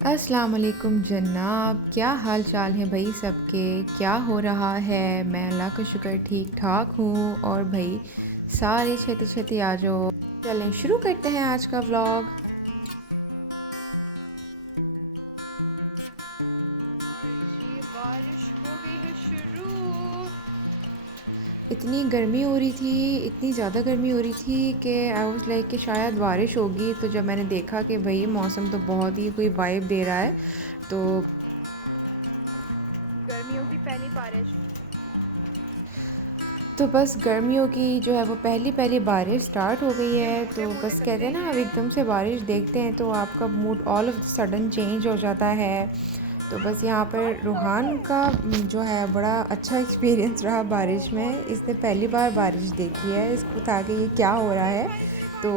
अस्सलाम वालेकुम जनाब, क्या हाल चाल है भाई सबके। क्या हो रहा है। मैं अल्लाह का शुक्र ठीक ठाक हूँ। और भाई सारे छेती छेती आ जाओ, चलें शुरू करते हैं आज का व्लॉग। बारिश हो गई है शुरू। इतनी गर्मी हो रही थी, इतनी ज़्यादा गर्मी हो रही थी कि आई वाज लाइक कि शायद बारिश होगी। तो जब मैंने देखा कि भाई मौसम तो बहुत ही कोई वाइब दे रहा है, तो गर्मियों की पहली बारिश, तो बस गर्मियों की जो है वो पहली पहली बारिश स्टार्ट हो गई है। तो बस कहते हैं ना, अब एकदम से बारिश देखते हैं तो आपका mood all of sudden change हो जाता है। तो बस यहाँ पर रूहान का जो है बड़ा अच्छा एक्सपीरियंस रहा बारिश में। इसने पहली बार बारिश देखी है, इसको था कि ये क्या हो रहा है। तो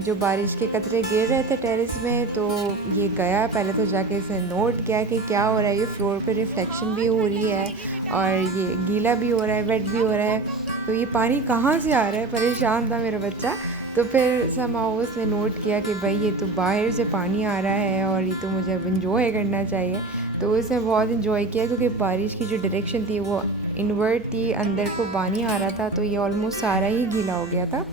जो बारिश के कतरे गिर रहे थे टेरेस में, तो ये गया पहले तो जाके इसने नोट किया कि क्या हो रहा है। ये फ्लोर पे रिफ्लेक्शन भी हो रही है और ये गीला भी हो रहा है, वेट भी हो रहा है। तो ये पानी कहाँ से आ रहा है, परेशान था मेरा बच्चा। तो फिर समहाउ उसने नोट किया कि भाई ये तो बाहर से पानी आ रहा है और ये तो मुझे अब इंजॉय करना चाहिए। तो उसने बहुत इंजॉय किया क्योंकि बारिश की जो डायरेक्शन थी वो इनवर्ट थी, अंदर को पानी आ रहा था। तो ये ऑलमोस्ट सारा ही गीला हो गया था।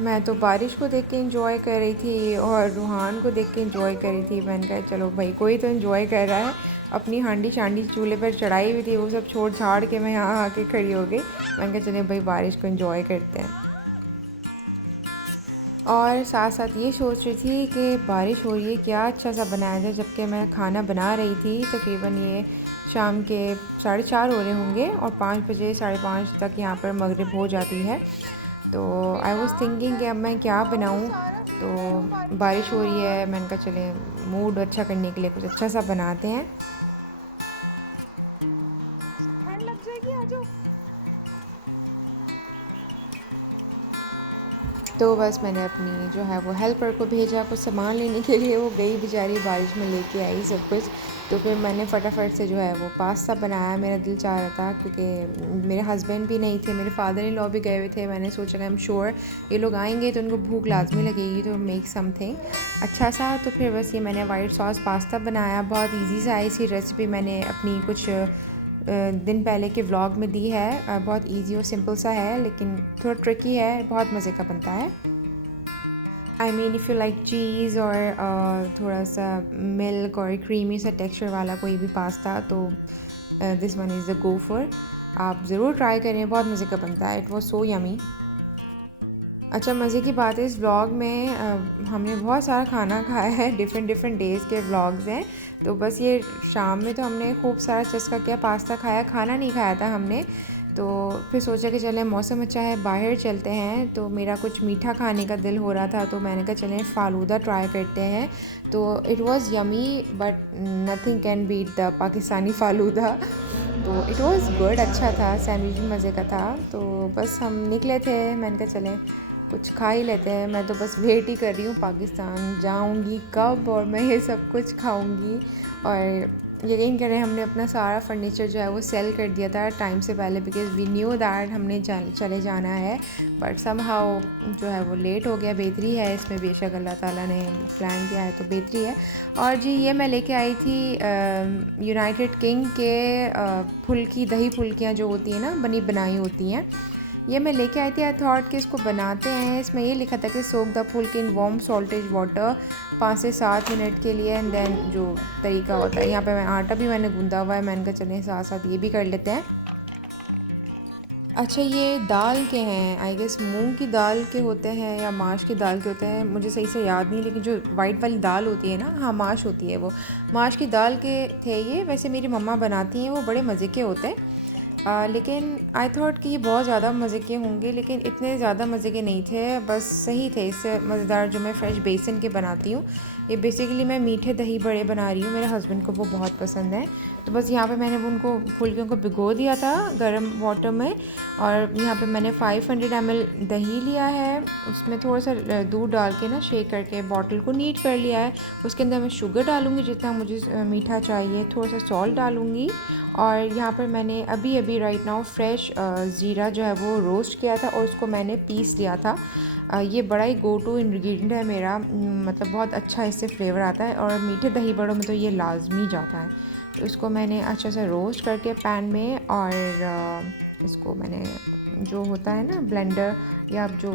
मैं तो बारिश को देख के एंजॉय कर रही थी और रूहान को देख के एंजॉय कर रही थी। मैंने कहा चलो भाई कोई तो एंजॉय कर रहा है। अपनी हांडी शांडी चूल्हे पर चढ़ाई हुई थी, वो सब छोड़ छाड़ के मैं यहाँ आके खड़ी हो गई। मैंने कहा चले भाई बारिश को एंजॉय करते हैं। और साथ साथ ये सोच रही थी कि बारिश हो रही है, क्या अच्छा सा बनाया जाए। जबकि मैं खाना बना रही थी, तकरीबन ये शाम के 4:30 हो रहे होंगे और 5 बजे 5:30 तक यहाँ पर मगरिब हो जाती है। तो आई वॉज थिंकिंग कि अब मैं क्या बनाऊँ। तो बारिश हो रही है, मैंने कहा चले मूड अच्छा करने के लिए कुछ अच्छा सा बनाते हैं। ठंड लग जाएगी, आ जाओ। तो बस मैंने अपनी जो है वो हेल्पर को भेजा कुछ सामान लेने के लिए। वो गई बेचारी, बारिश में लेके आई सब कुछ। तो फिर मैंने फटाफट से जो है वो पास्ता बनाया। मेरा दिल चाह रहा था क्योंकि मेरे हस्बैंड भी नहीं थे, मेरे फादर इन लॉ भी गए हुए थे। मैंने सोचा कि आई एम श्योर ये लोग आएंगे तो उनको भूख लाजमी लगेगी, तो मेक समथिंग अच्छा सा। तो फिर बस ये मैंने वाइट सॉस पास्ता बनाया। बहुत ईजी सा है, इसी रेसिपी मैंने अपनी कुछ दिन पहले के व्लॉग में दी है। बहुत इजी और सिंपल सा है, लेकिन थोड़ा ट्रिकी है, बहुत मज़े का बनता है। I mean if you like cheese और थोड़ा सा मिल्क और क्रीमी सा टेक्सचर वाला कोई भी पास्ता, तो this one is the go for. आप ज़रूर ट्राई करें, बहुत मज़े का बनता है। It was so yummy. अच्छा, मज़े की बात है इस व्लॉग में हमने बहुत सारा खाना खाया है। डिफरेंट डिफरेंट डेज़ के व्लॉग्स हैं। तो बस ये शाम में तो हमने खूब सारा चस्का किया, पास्ता खाया, खाना नहीं खाया था हमने। तो फिर सोचा कि चलें मौसम अच्छा है बाहर चलते हैं। तो मेरा कुछ मीठा खाने का दिल हो रहा था, तो मैंने कहा चलें फ़ालूदा ट्राई करते हैं। तो it was yummy, but nothing can beat the Pakistani falooda. तो इट वाज़ गुड, अच्छा था, सैंडविच भी मज़े का था। तो बस हम निकले थे, मैंने कहा चलें कुछ खा ही लेते हैं। मैं तो बस वेट ही कर रही हूँ पाकिस्तान जाऊँगी कब और मैं ये सब कुछ खाऊँगी। और यकीन करें, हमने अपना सारा फर्नीचर जो है वो सेल कर दिया था टाइम से पहले, बिकॉज़ वी न्यू दैट हमने चले जाना है। बट समहाउ जो है वो लेट हो गया। बेहतरी है इसमें, बेशक अल्लाह ताला ने प्लान किया है तो बेहतरी है। और जी ये मैं लेके आई थी यूनाइटेड किंग के फुल्की, दही फुल्कियाँ जो होती हैं ना, बनी बनाई होती हैं। ये मैं लेके आई थी। आई थॉट कि इसको बनाते हैं। इसमें ये लिखा था कि सोक द फुल्की इन वार्म सॉल्टेज वाटर 5 से 7 मिनट के लिए। एंड देन जो तरीका होता है, यहाँ पे मैं आटा भी मैंने गूंदा हुआ है। मैंने कहा चलें साथ साथ ये भी कर लेते हैं। अच्छा, ये दाल के हैं, आई गेस मूंग की दाल के होते हैं या माश की दाल के होते हैं, मुझे सही से याद नहीं। लेकिन जो वाइट वाली दाल होती है ना, हाँ माश होती है वो, माश की दाल के थे ये। वैसे मेरी मम्मा बनाती हैं, वो बड़े मज़े के होते हैं। लेकिन आई थॉट कि ये बहुत ज़्यादा मज़े के होंगे, लेकिन इतने ज़्यादा मज़े के नहीं थे, बस सही थे। इससे मज़ेदार जो मैं फ़्रेश बेसन के बनाती हूँ, ये बेसिकली मैं मीठे दही बड़े बना रही हूँ। मेरे हस्बैंड को वो बहुत पसंद है। तो बस यहाँ पे मैंने उनको फुल्कियों को भिगो दिया था गर्म वाटर में। और यहाँ पे मैंने 500 ml दही लिया है, उसमें थोड़ा सा दूध डाल के ना शेक करके बॉटल को नीट कर लिया है। उसके अंदर मैं शुगर डालूँगी जितना मुझे मीठा चाहिए, थोड़ा सा सॉल्ट डालूँगी। और यहाँ पर मैंने अभी राइट नाउ फ्रेश ज़ीरा जो है वो रोस्ट किया था और उसको मैंने पीस लिया था। ये बड़ा ही गो टू इंग्रेडिएंट है मेरा, मतलब बहुत अच्छा इससे फ्लेवर आता है और मीठे दही बड़ों में तो ये लाजमी जाता है। तो इसको मैंने अच्छे से रोस्ट करके पैन में, और इसको मैंने जो होता है ना ब्लेंडर या जो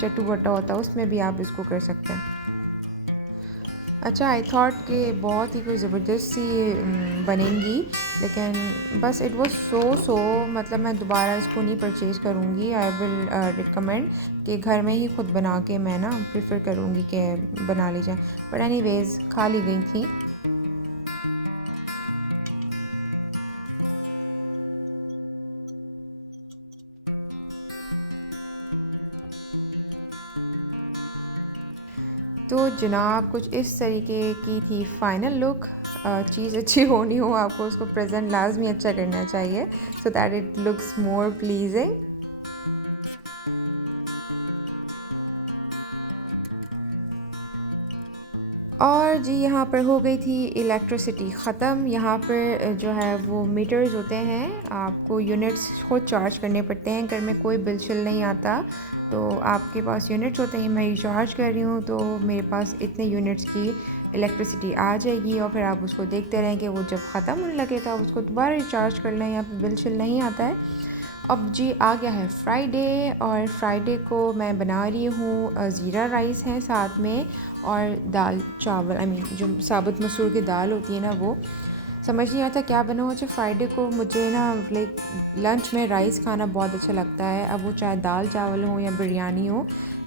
चट्टू बट्टा होता है उसमें भी आप इसको कर सकते हैं। अच्छा, आई थॉट कि बहुत ही कोई ज़बरदस्त सी बनेंगी, लेकिन बस इट वाज सो मतलब मैं दोबारा इसको नहीं परचेज़ करूँगी। आई विल रिकमेंड कि घर में ही खुद बना के मैं ना प्रेफर करूँगी कि बना ली जाए। बट एनीवेज़ खा ली गई थी। तो जनाब कुछ इस तरीके की थी फ़ाइनल लुक। चीज़ अच्छी होनी हो आपको उसको प्रेजेंट लाजमी अच्छा करना चाहिए, so that it looks more pleasing. और जी यहाँ पर हो गई थी इलेक्ट्रिसिटी ख़त्म। यहाँ पर जो है वो मीटर्स होते हैं, आपको यूनिट्स खुद चार्ज करने पड़ते हैं। घर में कोई बिल शिल नहीं आता, तो आपके पास यूनिट्स होते हैं। मैं रिचार्ज कर रही हूँ तो मेरे पास इतने यूनिट्स की इलेक्ट्रिसिटी आ जाएगी, और फिर आप उसको देखते रहें कि वो जब ख़त्म होने लगे तो आप उसको दोबारा रिचार्ज कर लें, यहाँ पर बिल शिल नहीं आता है। अब जी आ गया है फ्राइडे, और फ्राइडे को मैं बना रही हूँ ज़ीरा राइस है साथ में, और दाल चावल, आई मीन जो साबुत मसूर की दाल होती है ना, वो समझ नहीं आता क्या बना हो। अच्छा, फ्राइडे को मुझे ना लाइक लंच में राइस खाना बहुत अच्छा लगता है। अब वो चाहे दाल चावल हो या बिरयानी हो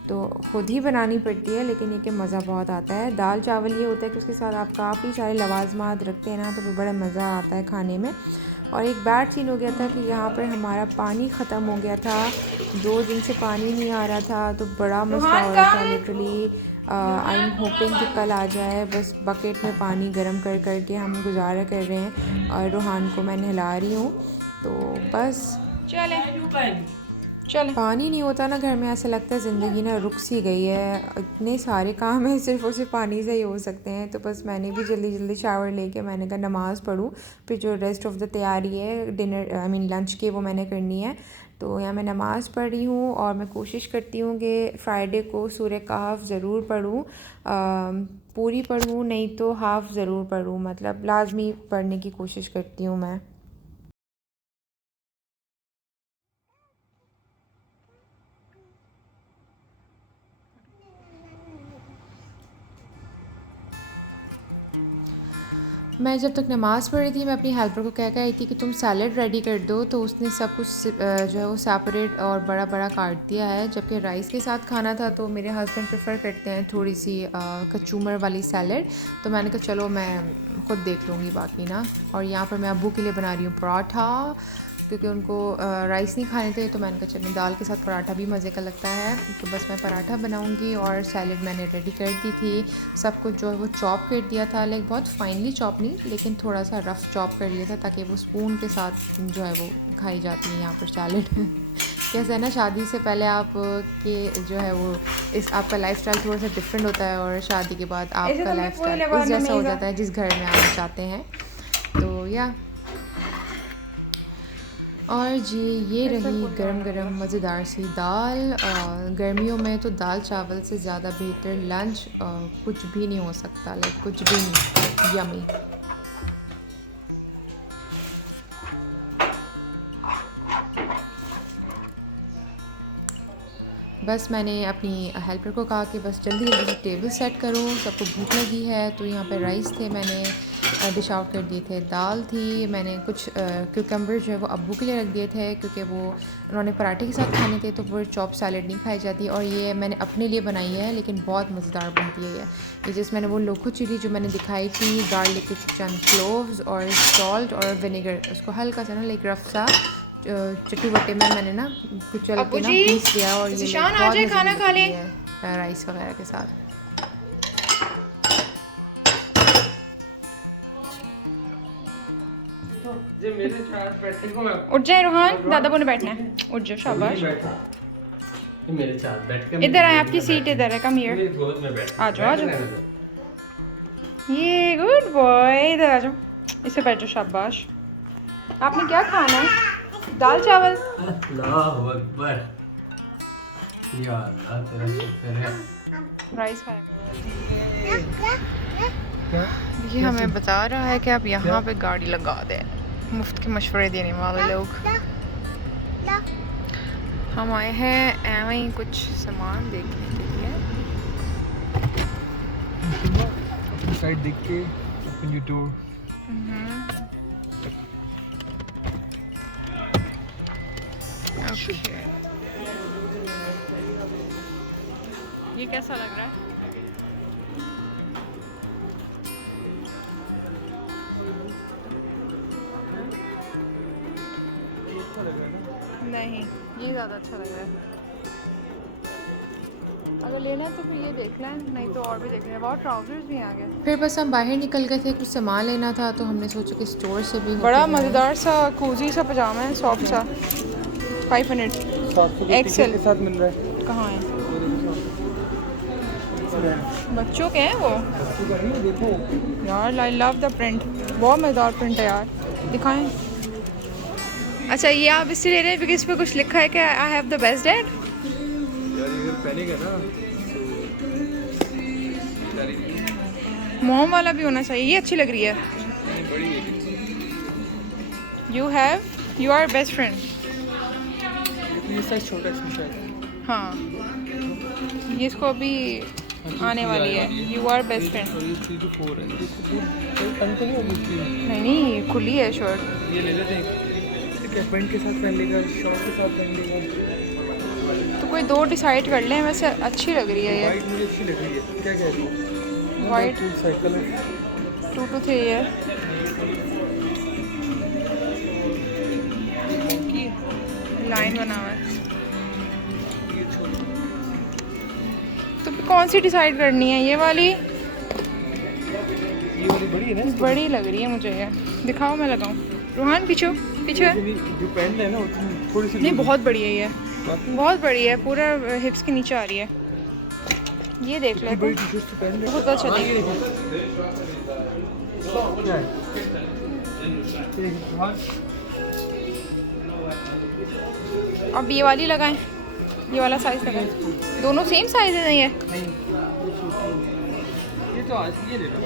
तो ख़ुद ही बनानी पड़ती है, लेकिन ये कि मज़ा बहुत आता है। दाल चावल ये होता है कि उसके साथ आप काफ़ी सारे लवाजमात रखते हैं ना, तो फिर बड़ा मज़ा आता है खाने में। और एक बैड सीन हो गया था कि यहाँ पर हमारा पानी ख़त्म हो गया था, 2 दिन से पानी नहीं आ रहा था, तो बड़ा मसला हो रहा था लिटरली। आई एम होपिंग कि कल आ जाए। बस बकेट में पानी गर्म कर कर के हम गुजारा कर रहे हैं, और रूहान को मैं नहला रही हूँ। तो बस चल, पानी नहीं होता ना घर में, ऐसा लगता है ज़िंदगी ना रुक सी गई है। इतने सारे काम हैं सिर्फ और सिर्फ पानी से ही हो सकते हैं। तो बस मैंने भी जल्दी जल्दी शावर लेके मैंने कहा नमाज़ पढ़ूँ, फिर जो रेस्ट ऑफ द तैयारी है डिनर आई मीन लंच की वो मैंने करनी है। तो यहाँ मैं नमाज़ पढ़ रही हूँ, और मैं कोशिश करती हूँ कि फ़्राइडे को सूरह कहफ ज़रूर पढ़ूँ, पूरी पढ़ूँ नहीं तो हाफ़ ज़रूर पढ़ूँ, मतलब लाजमी पढ़ने की कोशिश करती हूँ मैं। मैं जब तक नमाज़ पढ़ रही थी, मैं अपनी हेल्पर को कह के आई थी कि तुम सैलड रेडी कर दो, तो उसने सब कुछ जो है वो सेपरेट और बड़ा बड़ा काट दिया है। जबकि राइस के साथ खाना था, तो मेरे हस्बैंड प्रेफर करते हैं थोड़ी सी कचूमर वाली सैलड, तो मैंने कहा चलो मैं ख़ुद देख लूँगी बाकी ना। और यहाँ पर मैं अब्बू के लिए बना रही हूँ पराठा, क्योंकि उनको राइस नहीं खाने थे, तो मैंने कहा चलो दाल के साथ पराठा भी मज़े का लगता है। तो बस मैं पराठा बनाऊंगी, और सैलड मैंने रेडी कर दी थी। सब कुछ जो है वो चॉप कर दिया था, लाइक बहुत फाइनली चॉप नहीं, लेकिन थोड़ा सा रफ़ चॉप कर लिया था, ताकि वो स्पून के साथ जो है वो खाई जाती है यहाँ पर सैलड। कैसे है ना, शादी से पहले आप के जो है वो इस आपका लाइफस्टाइल थोड़ा सा डिफरेंट होता है, और शादी के बाद आपका लाइफस्टाइल उस जैसा हो जाता है जिस घर में आप चाहते हैं। तो या और जी ये रही गरम गरम मज़ेदार सी दाल। गर्मियों में तो दाल चावल से ज़्यादा बेहतर लंच कुछ भी नहीं हो सकता, लाइक कुछ भी नहीं। यमी। बस मैंने अपनी हेल्पर को कहा कि बस जल्दी जल्दी से टेबल सेट करो, सबको भूख लगी है। तो यहाँ पे राइस थे, मैंने डिश आउट कर दिए थे। दाल थी, मैंने कुछ क्यूकम्बर जो है वो अब्बू के लिए रख दिए थे, क्योंकि वो उन्होंने पराठे के साथ खाने थे, तो वो चॉप सैलड नहीं खाई जाती। और ये मैंने अपने लिए बनाई है, लेकिन बहुत मज़ेदार बनती है ये जिस मैंने वो लोखो चिली जो मैंने दिखाई थी, गार्लिक के चंद क्लोव्स और सॉल्ट और विनेगर, उसको हल्का सा ना लाइक रफ सा चट्टू बट्टे में मैंने ना कुचल के ना पीस दिया, और ये बहुत खाना खा ले राइस वगैरह के साथ। उठ जाए रोहान, दादा बोने बैठना है, उठ जाओ शाबाश। मेरे साथ बैठ के इधर आए, आपकी सीट इधर है, कम हियर, आ जाओ आ जाओ। ये गुड बॉय, इधर आ जाओ, इसे बैठ जाओ शाबाश। आपने क्या खाना है? दाल चावल। अल्लाहू अकबर। यार तेरा शुक्र है। राइस खाएगा। ये हमें बता रहा है कि आप यहाँ पे गाड़ी लगा दें, मुफ्त के मशवरे देने वाले लोग। हम आए हैं एवं ही कुछ सामान देखने के लिए। अपनी साइड देख के ओपन योर डोर। ओके, ये कैसा लग रहा है? नहीं, ये ज़्यादा अच्छा लग रहा है। अगर लेना है तो फिर ये देख लें, नहीं तो और भी देख लें। बहुत ट्राउजर्स भी आ गए। फिर बस हम बाहर निकल गए थे, कुछ सामान लेना था तो हमने सोचा कि स्टोर से भी बड़ा मज़ेदार सा कोजी सा पजामा है, सॉफ्ट सा, 500 एक्सेल के साथ मिल रहा है। कहाँ है? बच्चों के हैं वो देखो यार। आई लव द प्रिंट, बहुत मज़ेदार प्रिंट है यार। दिखाएं। अच्छा, ये आप इससे ले रहे हैं क्योंकि इस पर कुछ लिखा है कि I have the best dad. यार ये पहनेगा ना तो मोम वाला भी होना चाहिए। ये अच्छी लग रही है। बड़ी है। You are best friend. ये साइज छोटा है इसमें शायद। हाँ, ये इसको अभी आने वाली है। You are best friend. और ये 3 to 4 है। इसको तंग तो नहीं होगी इसकी? नहीं, खुली है शर्ट। ये ले लेते हैं। ठीक है, पैंट के साथ पहन लेगा, शॉर्ट के साथ पहन लेगा। तो कोई दो डिसाइड कर लें। वैसे अच्छी लग रही है ये। वाइट मुझे अच्छी लग रही है। क्या कहते हो? वाइट साइकिल 2 to 3 है। लाइन बना हुआ है। तो कौन सी डिसाइड करनी है? ये वाली ये वाली बड़ी है ना? बड़ी लग रही है मुझे। ये दिखाओ, मैं लगाऊं। रोहान पीछे पीछे। जो पहन है ना उतनी थोड़ी सी नहीं, बहुत बड़ी है ये, बाकी बहुत बड़ी है। पूरा हिप्स के नीचे आ रही है। ये देख ले, बड़ी टी-शर्ट तो पहन ले। बहुत अच्छा लग क्या है? अब ये वाली लगाएं। ये वाला साइज लगाएं। दोनों सेम साइज है ये। ये तो आज ये ले लो।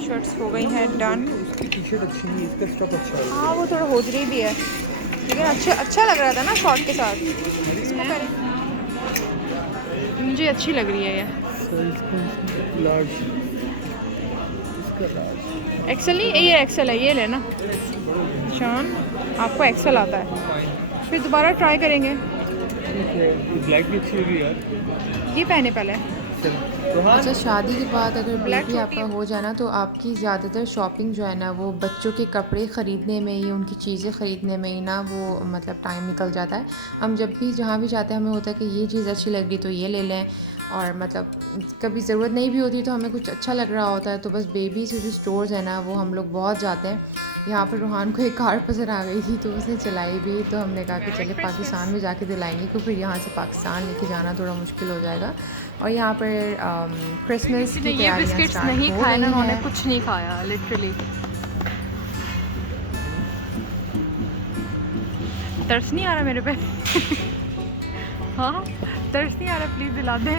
शर्ट्स हो गई हैं डन। उसकी टी-शर्ट अच्छी नहीं है, इसका स्टफ अच्छा है। हाँ, वो थोड़ा होजरी भी है, लेकिन अच्छा लग रहा था ना शॉर्ट के साथ। इसको करें। मुझे अच्छी लग रही है ये। लार्ज, इसका लार्ज। एक्सेल नहीं, ये एक्सेल है। ये लेना शान, आपको एक्सेल आता है। फिर दोबारा ट्राई करेंगे। ठीक है, ब्लैक भी अच्छी लगी यार। ये पहने पहले। अच्छा, शादी के बाद अगर Black बेबी आपका हो जाए ना तो आपकी ज़्यादातर शॉपिंग जो है ना वो बच्चों के कपड़े ख़रीदने में ही, उनकी चीज़ें ख़रीदने में ही ना वो मतलब टाइम निकल जाता है। हम जब भी जहाँ भी जाते हैं हमें होता है कि ये चीज़ अच्छी लग रही तो ये ले लें, और मतलब कभी ज़रूरत नहीं भी होती तो हमें कुछ अच्छा लग रहा होता है तो बस बेबी से जो स्टोर्स है ना वो हम लोग बहुत जाते हैं। यहाँ पर रूहान को एक कार पसंद आ गई थी तो उसने चलाई भी, तो हमने कहा कि चले पाकिस्तान में जाके दिलाएंगे क्योंकि फिर यहाँ से पाकिस्तान लेके जाना थोड़ा मुश्किल हो जाएगा। और यहाँ पर क्रिसमस की तैयारियाँ स्टार्ट हो गई हैं। कुछ नहीं खाया लिटरली। तरस नहीं आ रहा मेरे पे। हाँ, तरस नहीं आ रहा, प्लीज़ दिला दें।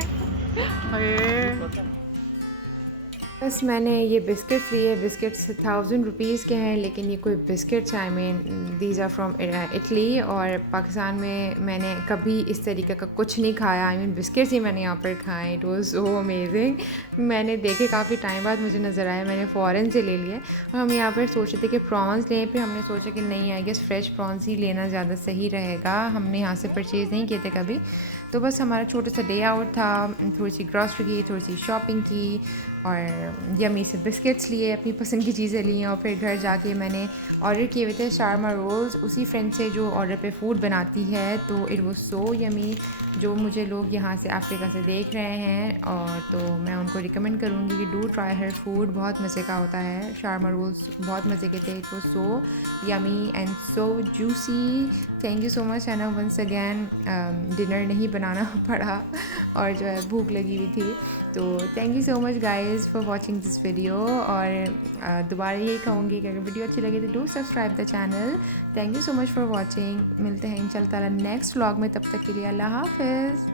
अरे बस मैंने ये बिस्किट्स लिए। बिस्किट्स 1000 रुपीज़ के हैं, लेकिन ये कोई biscuits I mean these are from Italy. और पाकिस्तान में मैंने कभी इस तरीके का कुछ नहीं खाया। आई मीन बिस्किट्स ही मैंने यहाँ पर खाए। It was so amazing. मैंने देखे काफ़ी टाइम बाद मुझे नज़र आया, मैंने फ़ौरन से ले लिए। और हम यहाँ पर सोच रहे थे कि प्रॉन्स लें, फिर हमने सोचा कि नहीं, आई गेस फ्रेश प्रॉन्स ही लेना ज़्यादा सही रहेगा। हमने यहाँ से परचेज़ नहीं किए थे कभी, तो बस हमारा छोटा सा डे आउट था। थोड़ी सी ग्रॉसरी की, थोड़ी सी शॉपिंग की और यमी से बिस्किट्स लिए, अपनी पसंद की चीज़ें ली। और फिर घर जाके मैंने ऑर्डर किए हुए थे शारमा रोल्स, उसी फ्रेंड से जो ऑर्डर पे फूड बनाती है। तो इट वाज सो यमी। जो मुझे लोग यहाँ से अफ्रीका से देख रहे हैं और तो मैं उनको रिकमेंड करूँगी कि डू ट्राई हर फूड, बहुत मज़े का होता है। शारमा रोल्स बहुत मज़े के थे। It was so yummy and so juicy. Thank you so much Anna once again. Dinner नहीं बनाना पड़ा और जो है भूख लगी हुई थी। तो thank you so much guys for watching this video. और दोबारा यही कहूँगी कि अगर वीडियो अच्छी लगे तो do subscribe the channel. Thank you so much for watching. मिलते हैं इंशाल्लाह ताला नेक्स्ट व्लॉग में, तब तक के लिए अल्लाह हाफ़िज़।